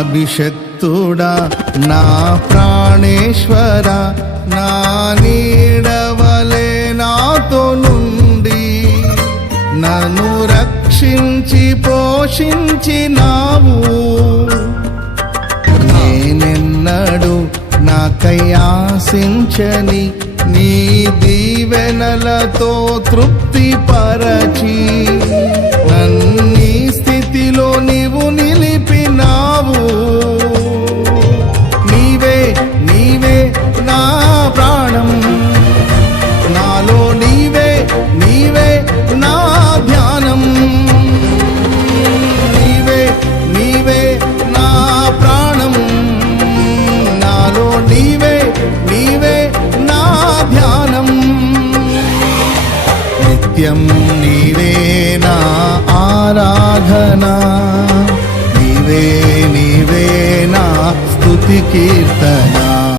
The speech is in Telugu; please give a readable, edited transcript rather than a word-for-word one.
అభిషక్తుడా నా ప్రాణేశ్వర, నా నీడవలే నాతో నుండి నన్ను రక్షించి పోషించినావు. నేనెన్నడు నాకై ఆశించని నీ దీవెనలతో తృప్తి పరచి నన్నీ స్థితిలో నీవు నిలిపినావు. నీవే నీవే నా ప్రాణం, నాలో నీవే నీవే నా ధ్యానం. నీవే నీవే నా ప్రాణం, నాలో నీవే నీవే నా ధ్యానం. నిత్యం నీవే నా ఆరాధన, నీవే నీవే నా స్తుతి కీర్తన.